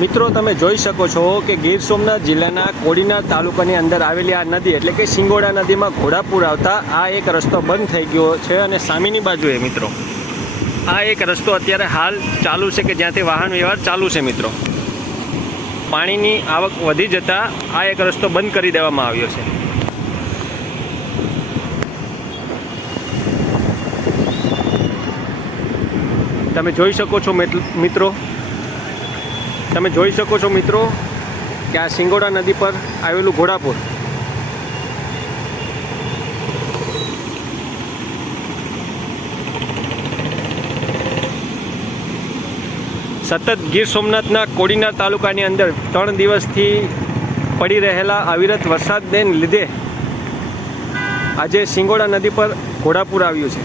મિત્રો તમે જોઈ શકો છો કે ગીર સોમનાથ જિલ્લાના કોડીનાર તાલુકાની અંદર આવેલી આ નદી એટલે કે સિંગોડા નદીમાં ઘોડાપુર આવતા આ એક રસ્તો બંધ થઈ ગયો છે અને સામેની બાજુએ મિત્રો આ એક રસ્તો અત્યારે હાલ ચાલુ છે કે જ્યાંથી વાહન વ્યવહાર ચાલુ છે મિત્રો। પાણીની આવક વધી જતાં આ એક રસ્તો બંધ કરી દેવામાં આવ્યો છે। તમે જોઈ શકો છો મિત્રો કે આ સિંગોડા નદી પર આવેલું ઘોડાપુર સતત ગીર સોમનાથના કોડીનાર તાલુકાની અંદર 3 દિવસથી પડી રહેલા અવિરત વરસાદને લીધે આજે સિંગોડા નદી પર ઘોડાપુર આવ્યું છે।